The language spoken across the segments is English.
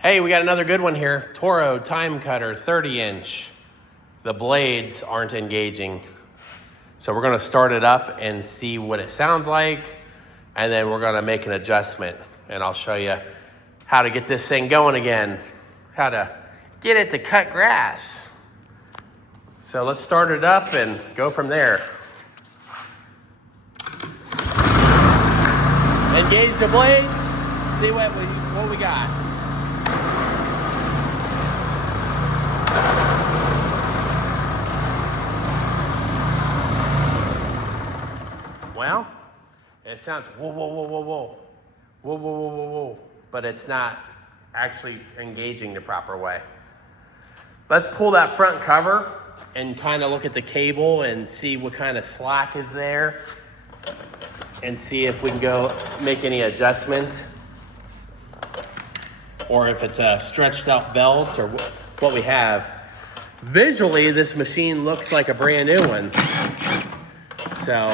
Hey, we got another good one here. Toro time cutter, 30-inch. The blades aren't engaging. So we're gonna start it up and see what it sounds like, and then we're gonna make an adjustment. And I'll show you how to get this thing going again, how to get it to cut grass. So let's start it up and go from there. Engage the blades, see what we got. Well, it sounds whoa, whoa, whoa, whoa, whoa, whoa, whoa, whoa, whoa, whoa, but it's not actually engaging the proper way. Let's pull that front cover and kind of look at the cable and see what kind of slack is there and see if we can go make any adjustment or if it's a stretched out belt or what we have. Visually, this machine looks like a brand new one. So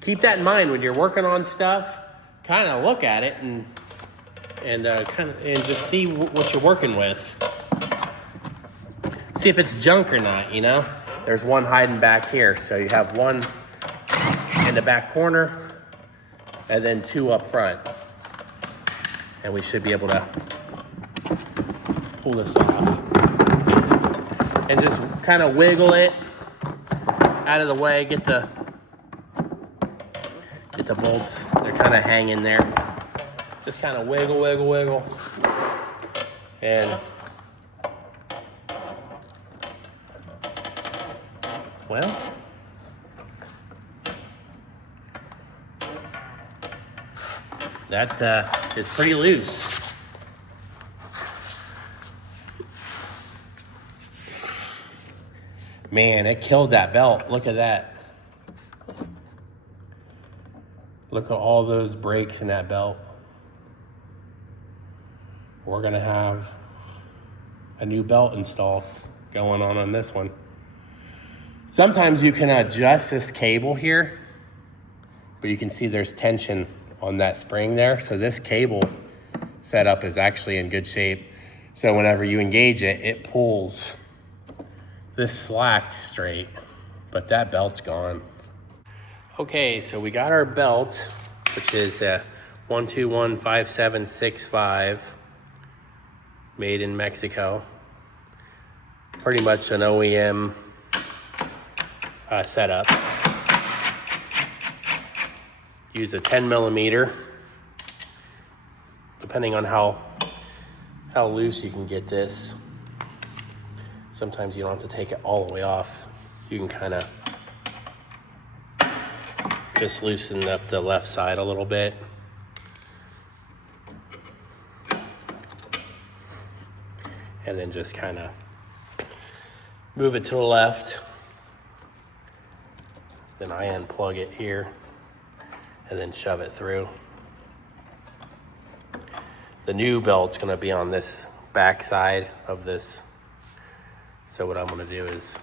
keep that in mind when you're working on stuff. Kind of look at it and just see what you're working with. See if it's junk or not, you know? There's one hiding back here. So you have one in the back corner and then two up front. And we should be able to pull this off. And just kind of wiggle it out of the way, get the bolts. They're kind of hanging there. Just kind of wiggle, wiggle, wiggle. And well, that is pretty loose. Man, it killed that belt. Look at that. Look at all those brakes in that belt. We're gonna have a new belt install going on this one. Sometimes you can adjust this cable here, but you can see there's tension on that spring there. So this cable setup is actually in good shape. So whenever you engage it, it pulls this slack straight, but that belt's gone. Okay, so we got our belt, which is a 1215765, made in Mexico. Pretty much an OEM setup. Use a 10 millimeter, depending on how loose you can get this. Sometimes you don't have to take it all the way off. You can kind of just loosen up the left side a little bit. And then just kind of move it to the left. Then I unplug it here and then shove it through. The new belt's gonna be on this back side of this. So what I'm gonna do is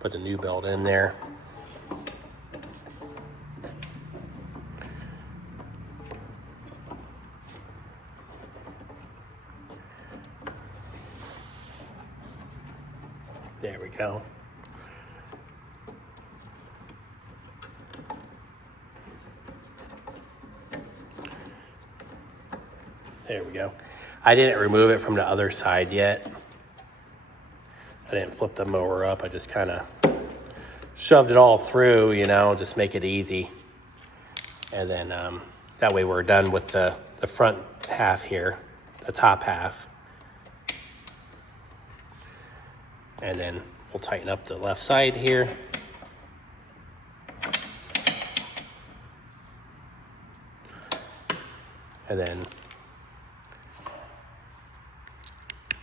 put the new belt in there. There we go. There we go. I didn't remove it from the other side yet. I didn't flip the mower up. I just kind of shoved it all through, you know, just make it easy. And then that way we're done with the front half here, the top half. And then we'll tighten up the left side here. And then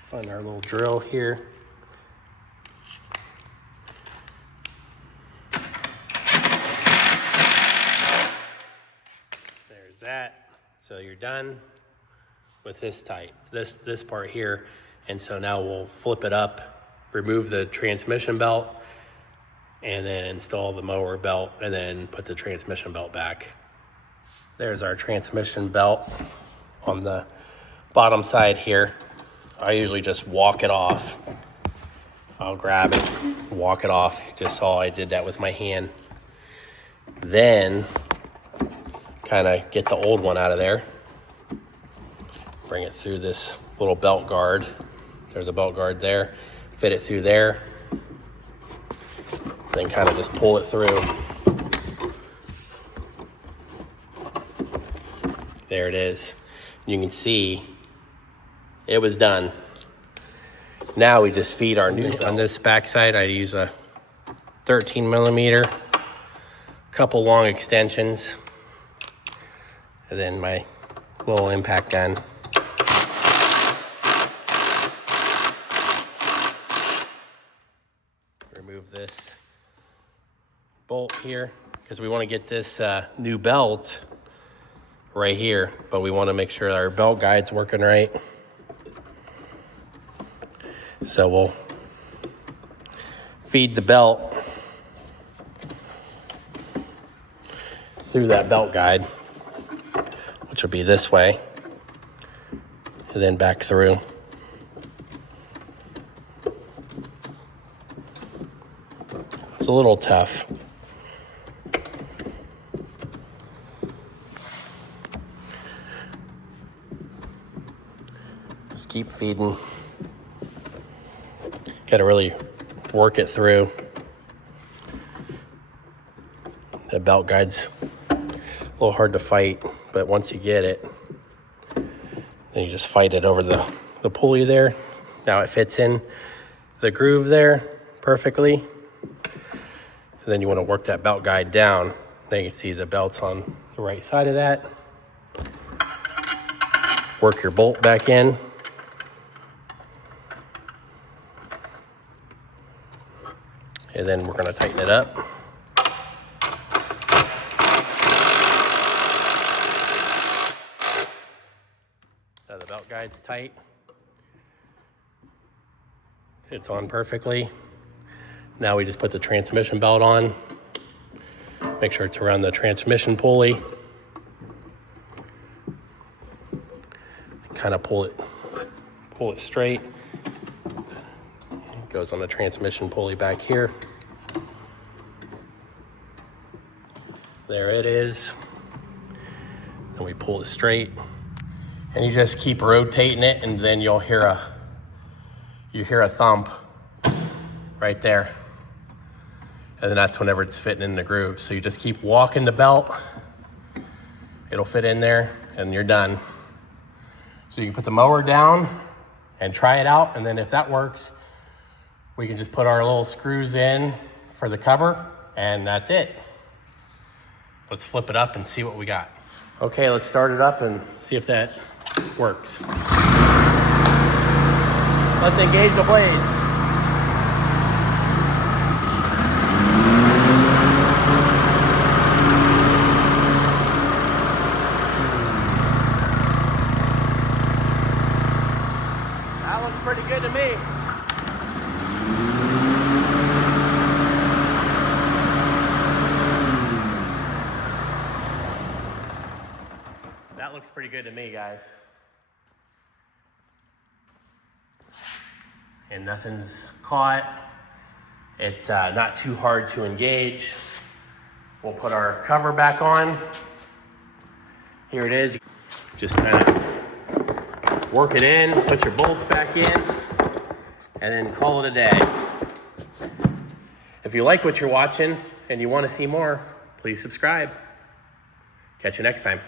find our little drill here. There's that. So you're done with this this part here. And so now we'll flip it up, remove the transmission belt, and then install the mower belt, and then put the transmission belt back. There's our transmission belt on the bottom side here. I usually just walk it off. I'll grab it, walk it off. Just saw I did that with my hand. Then kind of get the old one out of there. Bring it through this little belt guard. There's a belt guard there. Fit it through there. Then kind of just pull it through. There it is. You can see it was done. Now we just feed our new, on this back side, I use a 13 millimeter, couple long extensions, and then my little impact gun. Remove this bolt here, because we want to get this new belt right here, but we want to make sure our belt guide's working right. So we'll feed the belt through that belt guide, which will be this way, and then back through. It's a little tough. Just keep feeding. Got to really work it through. The belt guide's a little hard to fight, but once you get it, then you just fight it over the pulley there. Now it fits in the groove there perfectly. And then you want to work that belt guide down. Now you can see the belt's on the right side of that. Work your bolt back in. And then we're going to tighten it up. Now the belt guide's tight. It's on perfectly. Now we just put the transmission belt on. Make sure it's around the transmission pulley. Kind of pull it straight. It goes on the transmission pulley back here. There it is. And we pull it straight. And you just keep rotating it, and then you'll hear a thump right there. And then that's whenever it's fitting in the groove. So you just keep walking the belt. It'll fit in there, and you're done. So you can put the mower down and try it out, and then if that works, we can just put our little screws in for the cover, and that's it. Let's flip it up and see what we got. Okay, let's start it up and see if that works. Let's engage the blades. That looks pretty good to me. That looks pretty good to me, guys. And nothing's caught. It's not too hard to engage. We'll put our cover back on. Here it is. Just kind of work it in, put your bolts back in, and then call it a day. If you like what you're watching and you want to see more, please subscribe. Catch you next time.